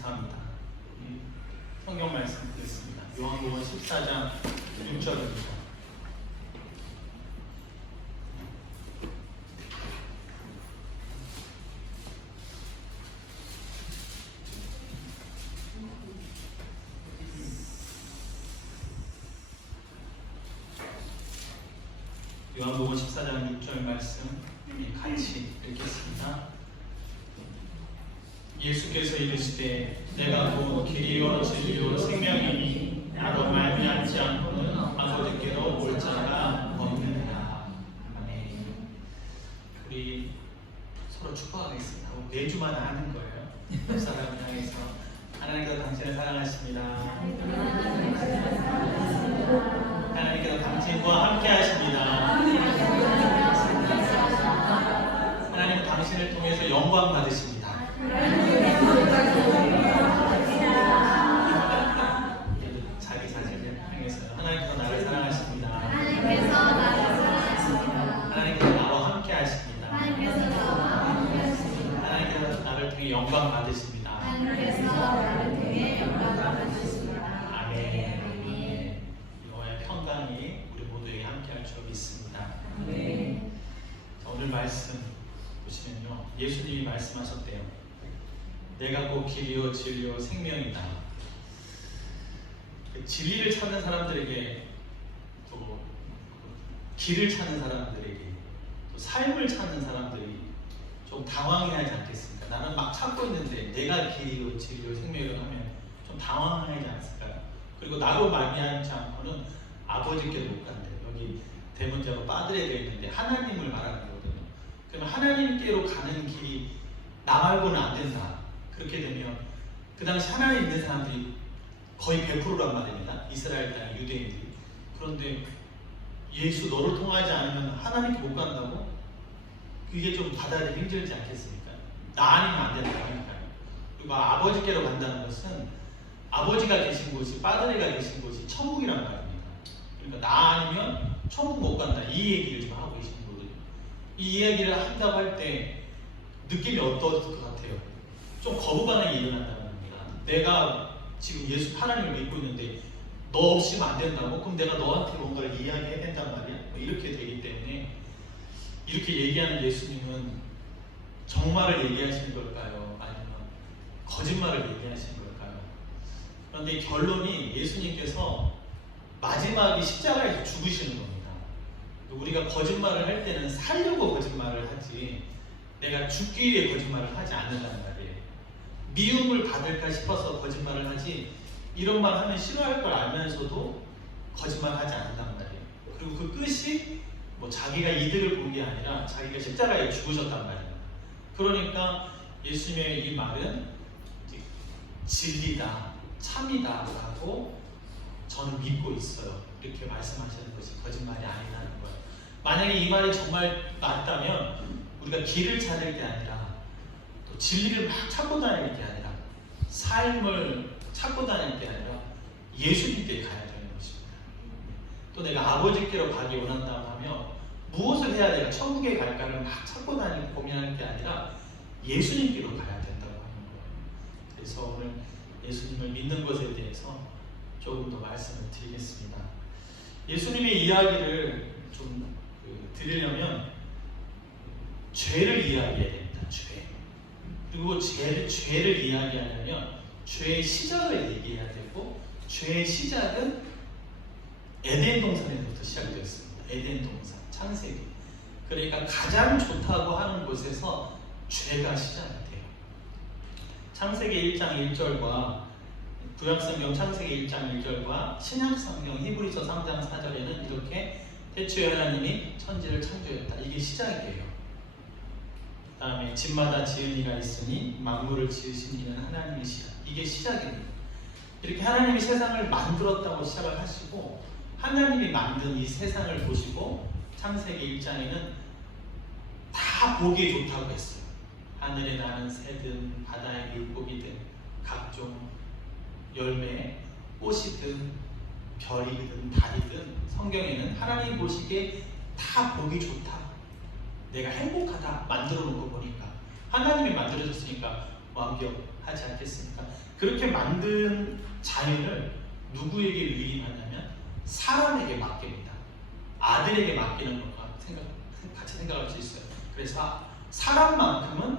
감사합니다. 성경 말씀 드리겠습니다. 요한복음 14장 6절입니다. 요한복음 14장 6절 말씀 같이 읽겠습니다. 예수께서 이르시되 내가 곧 길이요 진리요 생명이니 나로 말미암지 않고는 아버지께로 올 자가 없느니라. 아멘. 우리 서로 축복하겠습니다. 매주마다 하는 거예요. 옆 사람을 향해서 하나님께서 당신을 사랑하십니다. 하나님께서 당신과 함께 하십니다. 하나님 당신을 통해서 영광 받으십니다. 자기 자신을 향해서 하나님께서 나를 사랑하십니다. 하나님께서 나와 함께 하십니다. 하나님께서 나를 통해 영광 받으십니다. 아멘. 여호와의 평강이 우리 모두에게 함께할 줄 믿습니다. 자, 오늘 말씀 보시면요, 예수님이 말씀하셨대요. 내가 곧 길이요 진리요 생명이다. 진리를 찾는 사람들에게, 또 길을 찾는 사람들에게, 또 삶을 찾는 사람들이 좀 당황해하지 않겠습니까? 나는 막 찾고 있는데 내가 길이요 진리요 생명이라고 하면 좀 당황하지 않을까요? 그리고 나로 말미암지 않고는 아버지께로 못 간대요. 여기 대문자가 빠드레 되어 있는데 하나님을 말하는 거거든요. 그러면 하나님께로 가는 길이 나 말고는 안 된다. 그렇게 되면 그 당시 하나님 있는 사람들이 거의 100%란 말입니다. 이스라엘 땅 유대인들이. 그런데 예수 너를 통하지 않으면 하나님께 못 간다고? 그게 좀 받아들이기 힘들지 않겠습니까? 나 아니면 안 된다니까요. 그리고 아버지께로 간다는 것은 아버지가 계신 곳이, 빠드레가 계신 곳이 천국이란 말입니다. 그러니까 나 아니면 천국 못 간다, 이 얘기를 좀 하고 계신 거거든요. 이 이야기를 한다고 할 때 느낌이 어떨 것 같아요? 좀 거부 반응이 일어난다는 겁니다. 내가 지금 예수 하나님을 믿고 있는데 너 없이면 안 된다고? 그럼 내가 너한테 뭔가를 이야기해야 된단 말이야? 이렇게 되기 때문에 이렇게 얘기하는 예수님은 정말을 얘기하시는 걸까요? 아니면 거짓말을 얘기하시는 걸까요? 그런데 결론이 예수님께서 마지막에 십자가에서 죽으시는 겁니다. 우리가 거짓말을 할 때는 살려고 거짓말을 하지 내가 죽기 위해 거짓말을 하지 않는다는 말이에요. 미움을 받을까 싶어서 거짓말을 하지 이런 말 하면 싫어할 걸 알면서도 거짓말하지 않는단 말이에요. 그리고 그 끝이 뭐 자기가 이득을 본 게 아니라 자기가 십자가에 죽으셨단 말이에요. 그러니까 예수님의 이 말은 진리다, 참이다 라고 저는 믿고 있어요. 이렇게 말씀하시는 것이 거짓말이 아니라는 거예요. 만약에 이 말이 정말 맞다면 우리가 길을 찾을 게 아니라 또 진리를 막 찾고 다닐 게 아니라 삶을 찾고 다닐 게 아니라 예수님께 가야 되는 것입니다. 또 내가 아버지께로 가기 원한다고 하면 무엇을 해야 내가 천국에 갈까를 막 찾고 다니고 고민하는 게 아니라 예수님께로 가야 된다고 하는 거예요. 그래서 오늘 예수님을 믿는 것에 대해서 조금 더 말씀을 드리겠습니다. 예수님의 이야기를 좀 드리려면 죄를 이야기해야 됩니다. 죄. 그리고 죄를 이야기하려면 죄의 시작을 얘기해야 되고, 죄의 시작은 에덴 동산에서부터 시작되었습니다. 에덴 동산, 창세기. 그러니까 가장 좋다고 하는 곳에서 죄가 시작이 돼요. 창세기 1장 1절과 구약성경 창세기 1장 1절과 신약성경 히브리서 3장 4절에는 이렇게 태초에 하나님이 천지를 창조했다. 이게 시작이에요. 그 다음에 집마다 지은 이가 있으니 만물을 지으신 이는 하나님이시라. 이게 시작입니다. 이렇게 하나님이 세상을 만들었다고 시작을 하시고, 하나님이 만든 이 세상을 보시고 창세기 1장에는 다 보기 좋다고 했어요. 하늘에 나는 새든 바다의 물고기든 각종 열매, 꽃이든 별이든 달이든 성경에는 하나님 보시기에 다 보기 좋다, 내가 행복하다 만들어 놓은 거 보니까, 하나님이 만들어졌으니까 완벽, 하지 않겠습니까? 그렇게 만든 자연을 누구에게 위임하냐면 사람에게 맡깁니다. 아들에게 맡기는 것과 같이 생각할 수 있어요. 그래서 사람만큼은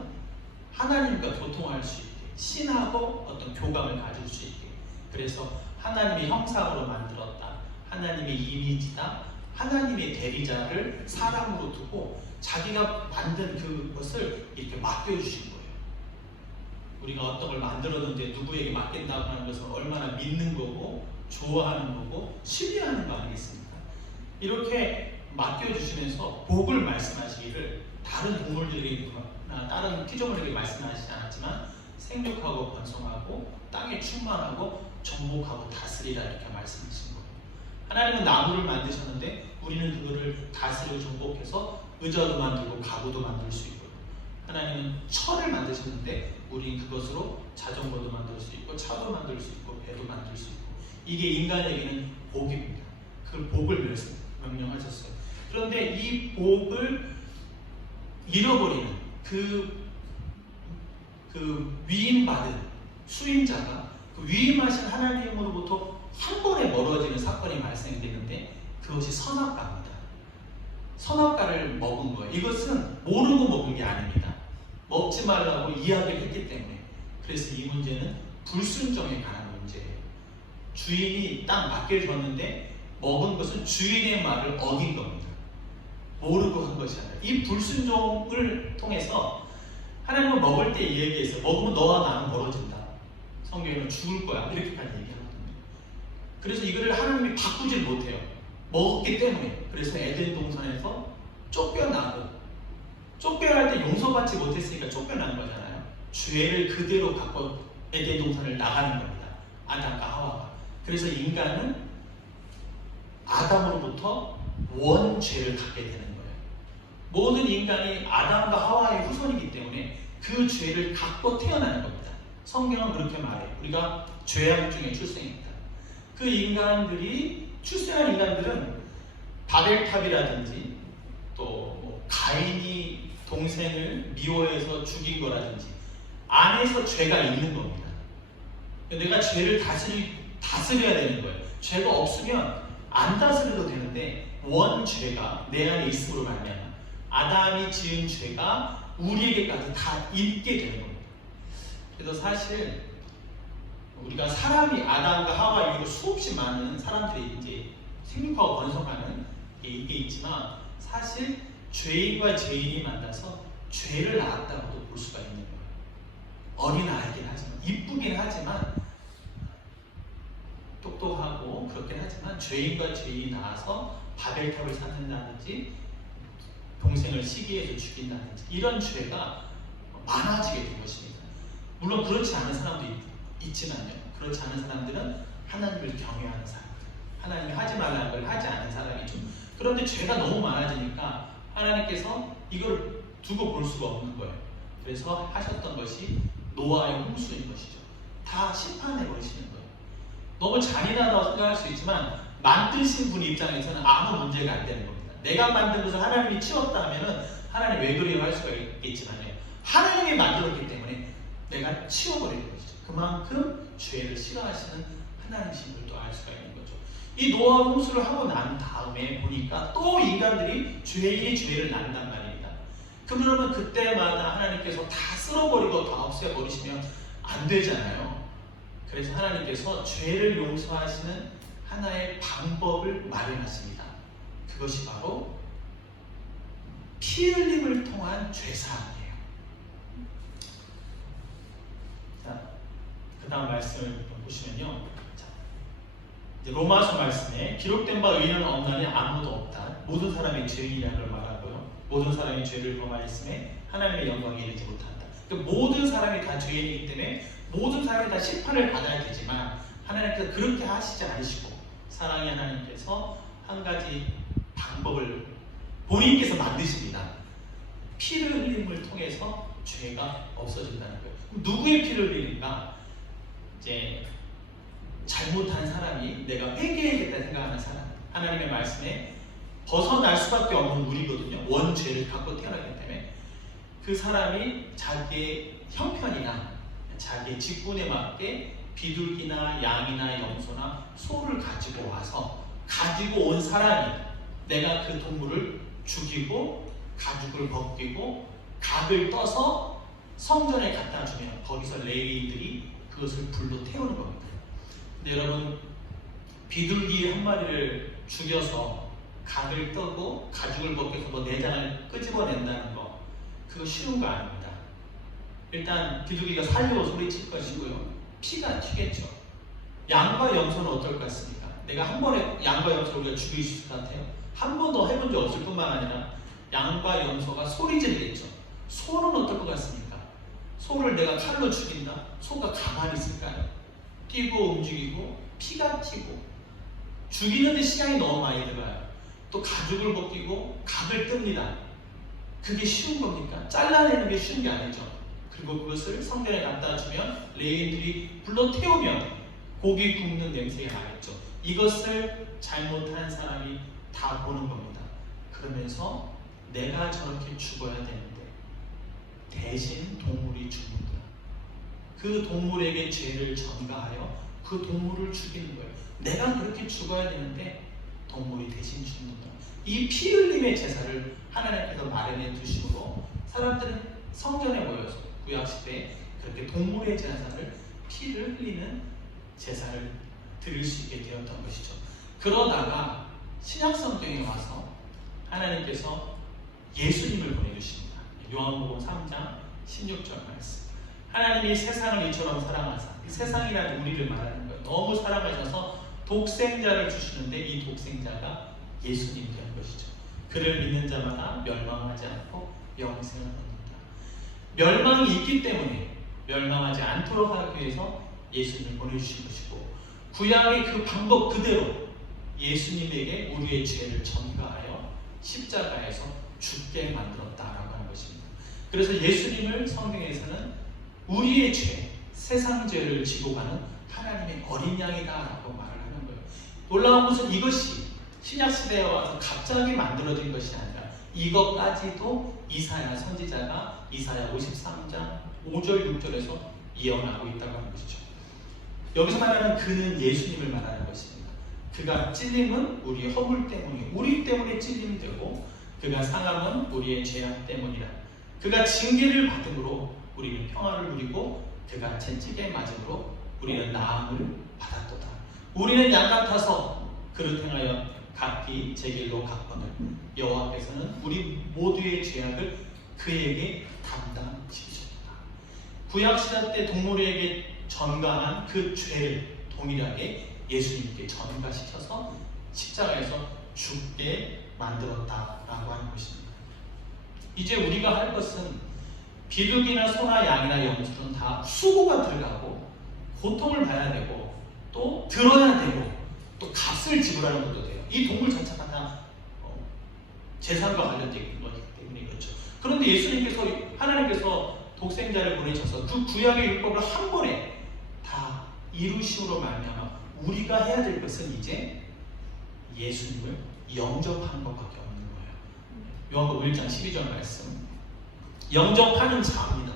하나님과 교통할 수 있게, 신하고 어떤 교감을 가질 수 있게, 그래서 하나님의 형상으로 만들었다, 하나님의 이미지다, 하나님의 대리자를 사람으로 두고 자기가 만든 그것을 이렇게 맡겨주신 거예요. 우리가 어떤 걸 만들었는데 누구에게 맡긴다고 하는 것은 얼마나 믿는 거고 좋아하는 거고 신뢰하는 거 아니겠습니까? 이렇게 맡겨주시면서 복을 말씀하시기를 다른 동물들이나 다른 피조물에게 말씀하시지 않았지만 생육하고 번성하고 땅에 충만하고 정복하고 다스리라 이렇게 말씀하신 거예요. 하나님은 나무를 만드셨는데 우리는 그거를 다스리고 정복해서 의자도 만들고 가구도 만들 수 있고, 하나님은 철을 만드셨는데 우리는 그것으로 자전거도 만들 수 있고 차도 만들 수 있고 배도 만들 수 있고, 이게 인간에게는 복입니다. 그 복을 명령하셨어요. 그런데 이 복을 잃어버리는 그 위임받은 수임자가 그 위임하신 하나님으로부터 한 번에 멀어지는 사건이 발생되는데 그것이 선악과입니다. 선악과를 먹은 거예요. 이것은 모르고 먹은 게 아닙니다. 먹지 말라고 이야기를 했기 때문에. 그래서 이 문제는 불순종에 관한 문제예요. 주인이 딱 맡겨줬는데 먹은 것은 주인의 말을 어긴 겁니다. 모르고 한 것이 아니라 이 불순종을 통해서 하나님은 먹을 때 얘기해서 먹으면 너와 나는 멀어진다. 성경에는 죽을 거야. 이렇게까지 얘기하거든요. 그래서 이거를 하나님이 바꾸질 못해요. 먹었기 때문에. 그래서 에덴 동산에서 쫓겨나고, 쫓겨날 때 용서받지 못했으니까 쫓겨난 거잖아요. 죄를 그대로 갖고 에덴 동산을 나가는 겁니다. 아담과 하와가. 그래서 인간은 아담으로부터 원죄를 갖게 되는 거예요. 모든 인간이 아담과 하와의 후손이기 때문에 그 죄를 갖고 태어나는 겁니다. 성경은 그렇게 말해요. 우리가 죄악 중에 출생했다. 그 인간들이 출생한 인간들은 바벨탑이라든지 또 가인이 동생을 미워해서 죽인 거라든지 안에서 죄가 있는 겁니다. 내가 죄를 다스려야 되는 거예요. 죄가 없으면 안 다스려도 되는데 원죄가 내 안에 있음으로 말미암아 아담이 지은 죄가 우리에게까지 다 있게 되는 겁니다. 그래서 사실 우리가 사람이 아담과 하와 이후로 수없이 많은 사람들이 이제 생육하고 번성하는 이게 있지만 사실 죄인과 죄인이 만나서 죄를 낳았다고도 볼 수가 있는 거예요. 어린아이긴 하지만, 이쁘긴 하지만, 똑똑하고 그렇긴 하지만 죄인과 죄인이 나와서 바벨탑을 쌓는다든지 동생을 시기해서 죽인다든지 이런 죄가 많아지게 된 것입니다. 물론 그렇지 않은 사람도 있지만요. 그렇지 않은 사람들은 하나님을 경외하는 사람들, 하나님이 하지 말라는 걸 하지 않는 사람이죠. 그런데 죄가 너무 많아지니까 하나님께서 이걸 두고 볼 수가 없는 거예요. 그래서 하셨던 것이 노아의 홍수인 것이죠. 다 심판해 버리시는 거예요. 너무 잔인하다고 생각할 수 있지만 만드신 분 입장에서는 아무 문제가 안 되는 겁니다. 내가 만든 것을 하나님이 치웠다 하면은 하나님 왜 그래요 할 수가 있겠지만요. 하나님이 만들었기 때문에 내가 치워버리는 것이죠. 그만큼 죄를 싫어하시는 하나님이신 걸 또 알 수가 있는 거죠. 이 노아 홍수를 하고 난 다음에 보니까 또 인간들이 죄인이 죄를 낳는단 말입니다. 그러면 그때마다 하나님께서 다 쓸어버리고 다 없애버리시면 안 되잖아요. 그래서 하나님께서 죄를 용서하시는 하나의 방법을 마련하십니다. 그것이 바로 피 흘림을 통한 죄사함이에요. 자, 그 다음 말씀을 보시면요. 자, 이제 로마서 말씀에 기록된 바 의인은 없나니 아무도 없다. 모든 사람이 죄인이라는 걸 말하고요. 모든 사람이 죄를 범하였음에 하나님의 영광에 이르지 못한다. 그러니까 모든 사람이 다 죄인이기 때문에 모든 사람이 다 심판을 받아야 되지만 하나님께서 그렇게 하시지 않으시고 사랑의 하나님께서 한 가지 방법을 본인께서 만드십니다. 피를 흘림을 통해서 죄가 없어진다는 거예요. 그럼 누구의 피를 흘리는가? 이제 잘못한 사람이 내가 회개해야겠다 생각하는 사람, 하나님의 말씀에 벗어날 수밖에 없는 우리거든요. 원죄를 갖고 태어나기 때문에 그 사람이 자기의 형편이나 자기 직분에 맞게 비둘기나 양이나 염소나 소를 가지고 와서 가지고 온 사람이 내가 그 동물을 죽이고 가죽을 벗기고 각을 떠서 성전에 갖다 주면 거기서 레위인들이 그것을 불로 태우는 겁니다. 근데 여러분, 비둘기 한 마리를 죽여서 각을 떠고 가죽을 벗겨서 뭐 내장을 끄집어낸다는 거, 그거 쉬운 거 아닙니다. 일단 비둘기가 살려고 소리칠 것이고요, 피가 튀겠죠. 양과 염소는 어떨 것 같습니까? 내가 한 번에 양과 염소를 우리가 죽일 수 있을 것 같아요? 한 번도 해본 적 없을 뿐만 아니라 양과 염소가 소리지르겠죠. 소는 어떨 것 같습니까? 소를 내가 칼로 죽인다? 소가 가만히 있을까요? 뛰고 움직이고 피가 튀고 죽이는데 시간이 너무 많이 들어가요. 또 가죽을 벗기고 각을 뜹니다. 그게 쉬운 겁니까? 잘라내는 게 쉬운 게 아니죠. 그리고 그것을 성전에 갖다 주면 레위인들이 불러 태우면 고기 굽는 냄새가 나겠죠. 이것을 잘못한 사람이 다 보는 겁니다. 그러면서 내가 저렇게 죽어야 되는데 대신 동물이 죽는구나. 그 동물에게 죄를 전가하여 그 동물을 죽이는 거예요. 내가 그렇게 죽어야 되는데 동물이 대신 죽는구나. 이 피 흘림의 제사를 하나님께서 마련해 두심으로 사람들은 성전에 모여서 구약시대에 그렇게 동물의 제사를 피를 흘리는 제사를 드릴 수 있게 되었던 것이죠. 그러다가 신약성경에 와서 하나님께서 예수님을 보내주십니다. 요한복음 3장 16절 말씀. 하나님이 세상을 이처럼 사랑하사, 세상이라는 우리를 말하는 거예요. 너무 사랑하셔서 독생자를 주시는데 이 독생자가 예수님이 된 것이죠. 그를 믿는 자마다 멸망하지 않고 영생을 얻는다. 멸망이 있기 때문에 멸망하지 않도록 하기 위해서 예수님을 보내주신 것이고, 구약의 그 방법 그대로 예수님에게 우리의 죄를 전가하여 십자가에서 죽게 만들었다라고 하는 것입니다. 그래서 예수님을 성경에서는 우리의 죄, 세상 죄를 지고 가는 하나님의 어린 양이다라고 말을 하는 거예요. 놀라운 것은 이것이 신약시대에 와서 갑자기 만들어진 것이 아니라 이것까지도 이사야 선지자가 이사야 53장 5절 6절에서 예언하고 있다고 하는 것이죠. 여기서 말하는 그는 예수님을 말하는 것입니다. 그가 찔림은 우리의 허물 때문이요, 우리 때문에 찔림이 되고, 그가 상함은 우리의 죄악 때문이라. 그가 징계를 받음으로 우리는 평화를 누리고, 그가 채찍에 맞음으로 우리는 나음을 받았도다. 우리는 양 같아서 그를 행하여 각기 제 길로 갔거늘 여호와께서는 우리 모두의 죄악을 그에게 담당시키셨도다. 구약시대 때 동물에게 전가한 그 죄를 동일하게 예수님께 전가시켜서 십자가에서 죽게 만들었다라고 하는 것입니다. 이제 우리가 할 것은 비둘기나 소나 양이나 염소는 다 수고가 들어가고 고통을 봐야 되고 또 들어야 되고 또 값을 지불하는 것도 돼요. 이 동물 자체가 다 재산과 관련된 있는 거기 때문에 그렇죠. 그런데 예수님께서, 하나님께서 독생자를 보내셔서 그 구약의 율법을 한 번에 다 이루심으로 말미암아 우리가 해야 될 것은 이제 예수님을 영접하는 것밖에 없는 거예요. 요한복음 1장 12절 말씀. 영접하는 자입니다.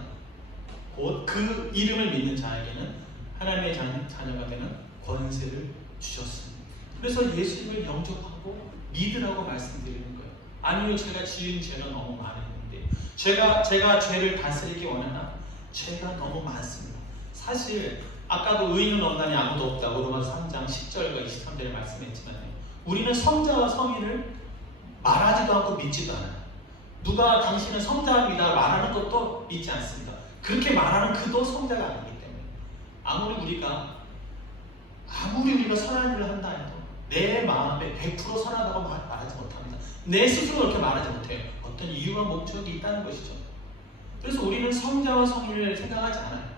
곧 그 이름을 믿는 자에게는 하나님의 자녀가 되는 권세를 주셨습니다. 그래서 예수님을 영접하고 믿으라고 말씀드리는 거예요. 아니요, 제가 지은 죄가 너무 많은데, 제가 죄를 다스리기 원하나? 죄가 너무 많습니다. 사실 아까도 의인은 없나니 아무도 없다고 로마서 3장 10절과 23절에 말씀했지만 우리는 성자와 성인을 말하지도 않고 믿지도 않아요. 누가 당신은 성자입니다 말하는 것도 믿지 않습니다. 그렇게 말하는 그도 성자가 아니기 때문에 아무리 우리가 선한 일을 한다 해도 내 마음에 100% 선하다고 말하지 못합니다. 내 스스로 그렇게 말하지 못해요. 어떤 이유와 목적이 있다는 것이죠. 그래서 우리는 성자와 성인을 생각하지 않아요.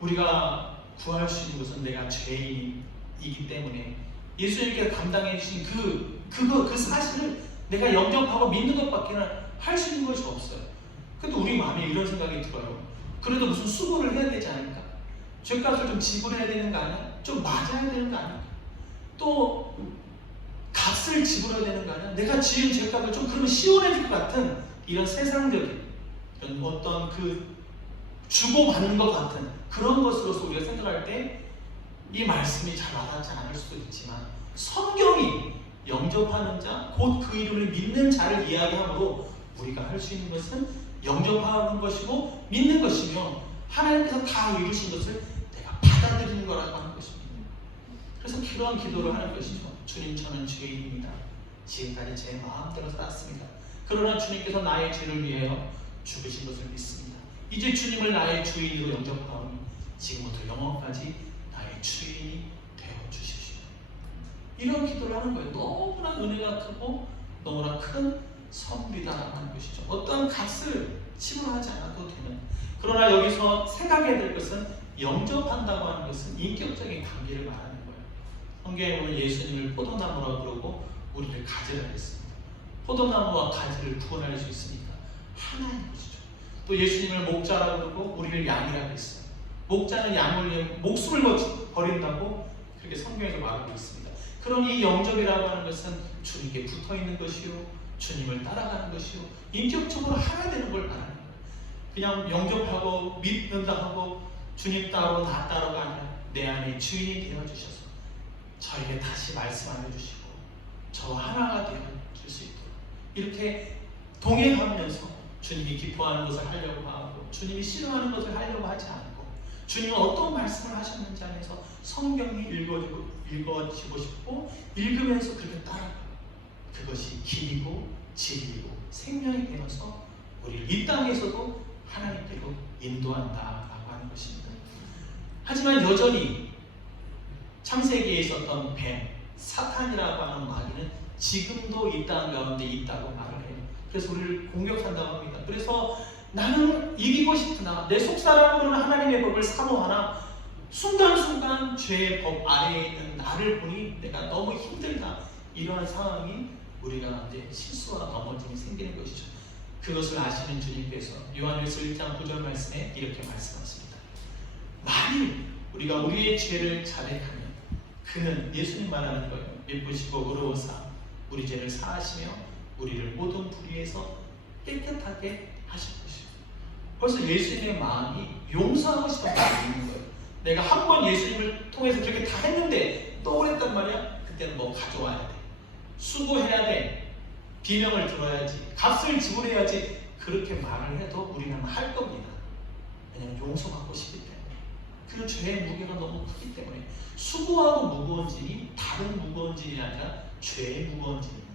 우리가 구할 수 있는 것은 내가 죄인이기 때문에 예수님께서 감당해 주신 그 사실을 내가 영접하고 믿는 것밖에 할 수 있는 것이 없어요. 근데 우리 마음에 이런 생각이 들어요. 그래도 무슨 수고를 해야 되지 않을까? 죄값을 좀 지불해야 되는 거 아니야? 좀 맞아야 되는 거 아니야? 또 값을 지불해야 되는 거 아니야? 내가 지은 죄값을 좀 그러면 시원해질 것 같은 이런 세상적인 이런 어떤 그 주고받는 것 같은 그런 것으로서 우리가 생각할 때 이 말씀이 잘 와닿지 않을 수도 있지만, 성경이 영접하는 자, 곧 그 이름을 믿는 자를 이야기하므로 우리가 할 수 있는 것은 영접하는 것이고 믿는 것이며, 하나님께서 다 이루신 것을 내가 받아들이는 거라고 하는 것입니다. 그래서 그런 기도를 하는 것이죠. 주님, 저는 죄인입니다. 지금까지 제 마음대로 살았습니다. 그러나 주님께서 나의 죄를 위하여 죽으신 것을 믿습니다. 이제 주님을 나의 주인으로 영접하오니 지금부터 영원까지 나의 주인이 되어주십시오. 이런 기도를 하는 거예요. 너무나 은혜가 크고 너무나 큰 선물이다라고 하는 것이죠. 어떠한 값을 지불하지 않아도 되는. 그러나 여기서 생각해야 될 것은, 영접한다고 하는 것은 인격적인 관계를 말하는 거예요. 성경에 보면 예수님을 포도나무라고 그러고 우리를 가지라 했습니다. 포도나무와 가지를 구분할 수 있으니까 하나인 것이죠. 또 예수님을 목자라고 그러고 우리를 양이라고 했어요. 목자는 양을 위해 목숨을 버린다고 그렇게 성경에서 말하고 있습니다. 그러니 이 영접이라고 하는 것은 주님께 붙어있는 것이요, 주님을 따라가는 것이요, 인격적으로 하나 되는 걸 말하는 거예요. 그냥 영접하고 믿는다 하고 주님 따로 나 따로가 아니라 내 안에 주인이 되어주셔서 저에게 다시 말씀 알려주시고 저와 하나가 되어줄 수 있도록 이렇게 동행하면서 주님이 기뻐하는 것을 하려고 하고 주님이 싫어하는 것을 하려고 하지 않고, 주님은 어떤 말씀을 하셨는지 안에서 성경이 읽어지고 싶고 읽으면서 그렇게 따라가고, 그것이 길이고 진리고 생명이 되어서 우리를 이 땅에서도 하나님께로 인도한다라고 하는 것입니다. 하지만 여전히 창세기에 있었던 뱀, 사탄이라고 하는 마귀는 지금도 이 땅 가운데 있다고 말을 해요. 그래서 우리를 공격한다고 합니다. 그래서 나는 이기고 싶으나 내 속사람으로는 하나님의 법을 사모하나 순간순간 죄의 법 아래에 있는 나를 보니 내가 너무 힘들다. 이러한 상황이 우리 가운데 실수와 넘어짐이 생기는 것이죠. 그것을 아시는 주님께서 요한일서 1장 9절 말씀에 이렇게 말씀하십니다. 만일 우리가 우리의 죄를 자백하면 그는, 예수님 말하는 거예요, 예쁘시고 의로우사 우리 죄를 사하시며 우리를 모든 불의에서 깨끗하게 하실 것이에요. 벌써 예수님의 마음이 용서하고 싶은 마음이 있는 거예요. 내가 한 번 예수님을 통해서 그렇게 다 했는데 또 그랬단 말이야. 그때는 뭐 가져와야 돼, 수고해야 돼, 비명을 들어야지, 값을 지불해야지. 그렇게 말을 해도 우리는 할 겁니다. 왜냐하면 용서받고 싶기 때문에. 그 죄의 무게가 너무 크기 때문에. 수고하고 무거운 짐이 다른 무거운 짐이 아니라 죄의 무거운 짐입니다.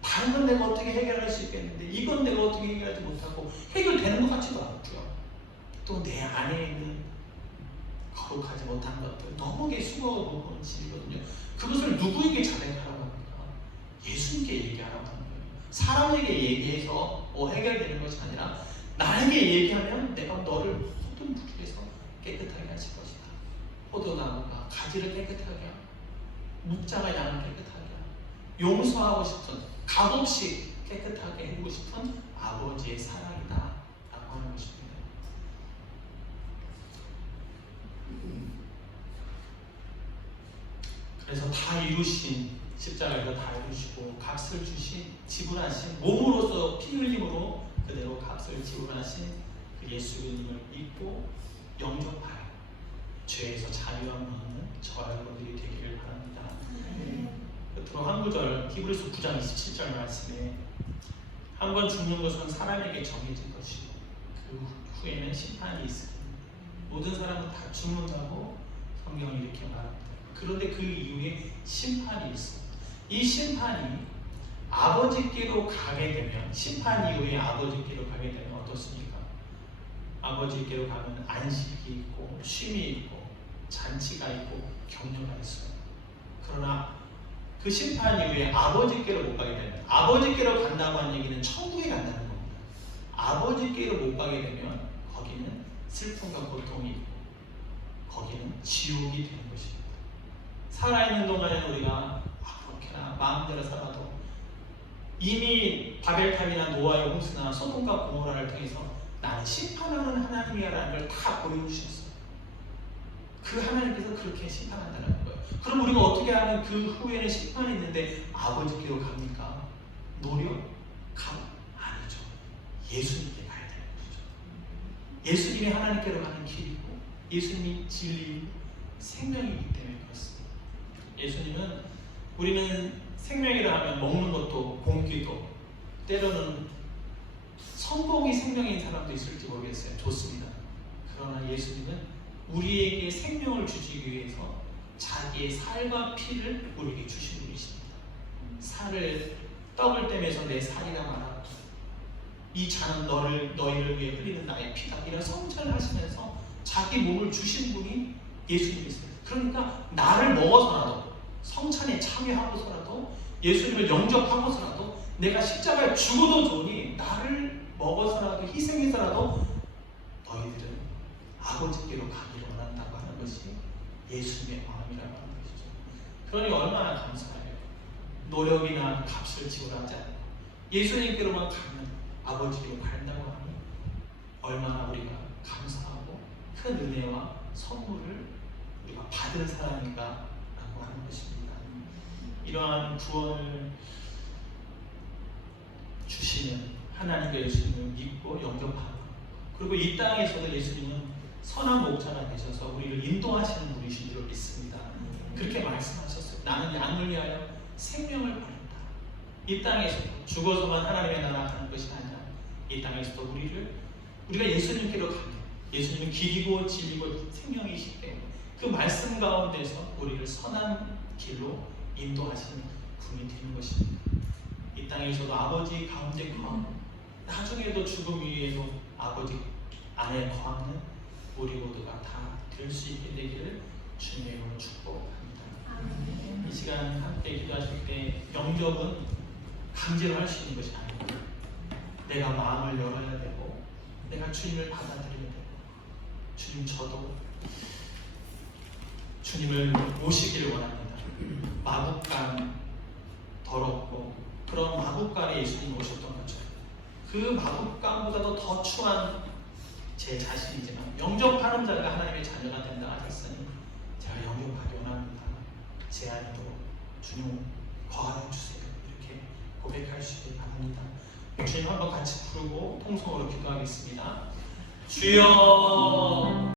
다른 건 내가 어떻게 해결할 수 있겠는데 이건 내가 어떻게 해결하지 못하고 해결되는 것 같지도 않고요. 또 내 안에 있는 거룩하지 못한 것들, 너무게 수고하고 무거운 짐이거든요. 그것을 누구에게 자백하라고 합니까? 예수님께 얘기하라고 하는 거예요. 사람에게 얘기해서 해결되는 것이 아니라 나에게 얘기하면 내가 너를 모든 불의에서 깨끗하게 하실 것이다. 포도나무가 가지를 깨끗하게 하고 목자가 양을 깨끗하게 하고 용서하고 싶은, 값없이 깨끗하게 해주고 싶은 아버지의 사랑이다 라고 하는 것입니다. 그래서 다 이루신, 십자가에서 다 이루시고 값을 주신, 지불하신, 몸으로서 피 흘림으로 그대로 값을 지불하신 그 예수님을 믿고 영접하여 죄에서 자유함을 저와 여러분들이 되기를 바랍니다. 끝으로 한 구절, 히브리서 9장 27절 말씀에 한 번 죽는 것은 사람에게 정해진 것이고 그 후에는 심판이 있습니다. 모든 사람은 다 죽는다고 성경이 이렇게 말합니다. 그런데 그 이후에 심판이 있습니다. 이 심판이 아버지께로 가게 되면, 심판 이후에 아버지께로 가게 되면 어떻습니까? 아버지께로 가면 안식이 있고 쉼이 있고 잔치가 있고 격려가 있어요. 그러나 그 심판 이후에 아버지께로 못 가게 되면, 아버지께로 간다고 하는 얘기는 천국에 간다는 겁니다. 아버지께로 못 가게 되면 거기는 슬픔과 고통이 있고 거기는 지옥이 되는 것입니다. 살아있는 동안에는 우리가 그렇게나 마음대로 살아도 이미 바벨탑이나 노아의 홍수나 소돔과 고모라를 통해서 나는 심판하는 하나님이라는 걸 다 보여주셨어요. 그 하나님께서 그렇게 심판한다는 거예요. 그럼 우리가 어떻게 하면 그 후에는 심판이 있는데 아버지께로 갑니까? 노력? 아니죠. 예수님께 가야 되는 것이죠. 예수님이 하나님께로 가는 길이고 예수님이 진리이고 생명이기 때문에 그렇습니다. 예수님은 우리는 생명이라 하면 먹는 것도 공기도 때로는 성공이 생명인 사람도 있을지 모르겠어요. 좋습니다. 그러나 예수님은 우리에게 생명을 주시기 위해서 자기의 살과 피를 우리에게 주신 분이십니다. 살을 떡을 떼면서 내 살이라 말하고 이 잔은 너희를 위해 흘리는 나의 피다 이런 성찬을 하시면서 자기 몸을 주신 분이 예수님이세요. 그러니까 나를 먹어서라도 성찬에 참여하고서라도 예수님을 영접하고서라도 내가 십자가에 죽어도 좋으니 나를 먹어서라도 희생해서라도 너희들은 아버지께로 가기를 원한다고 하는 것이 예수님의 마음이라고 하는 것이죠. 그러니 얼마나 감사해요. 노력이나 값을 지불하지 않고 예수님께로만 가면 아버지께로 간다고 하니 얼마나 우리가 감사하고 큰 은혜와 선물을 우리가 받은 사람인가 라고 하는 것입니다. 이러한 구원을 주시는 하나님과 예수님을 믿고 영접하고 그리고 이 땅에서도 예수님은 선한 목자가 되셔서 우리를 인도하시는 분이신 줄 믿습니다. 그렇게 말씀하셨어요. 나는 양을 위하여 생명을 버린다. 이 땅에서도 죽어서만 하나님의 나라 가는 것이 아니라 이 땅에서도 우리가 예수님께로 가면 예수님은 길이고 진리고 생명이시기 때문에 그 말씀 가운데서 우리를 선한 길로 인도하시는 분이 되는 것입니다. 이 땅에서도 아버지 가운데 거하고 나중에도 죽음 위에도 아버지 안에 거하는 우리 모두가 다 될 수 있게 되기를 주님의 이름으로 축복합니다. 이 시간 함께 기도하실 때 영접은 강제로 할 수 있는 것이 아닙니다. 내가 마음을 열어야 되고 내가 주님을 받아들여야 되고 주님 저도 주님을 모시기를 원합니다. 마국간 더럽고 그런 마국간에 예수님이 오셨던 거죠. 그 마국간보다도 더 추한 제 자신이지만 영접하는 자가 하나님의 자녀가 된다 하셨으니 제가 영접하기 원합니다. 제 안에도 주님 거하여 주세요. 이렇게 고백할 수 있길 바랍니다. 주님 한번 같이 부르고 통성으로 기도하겠습니다. 주여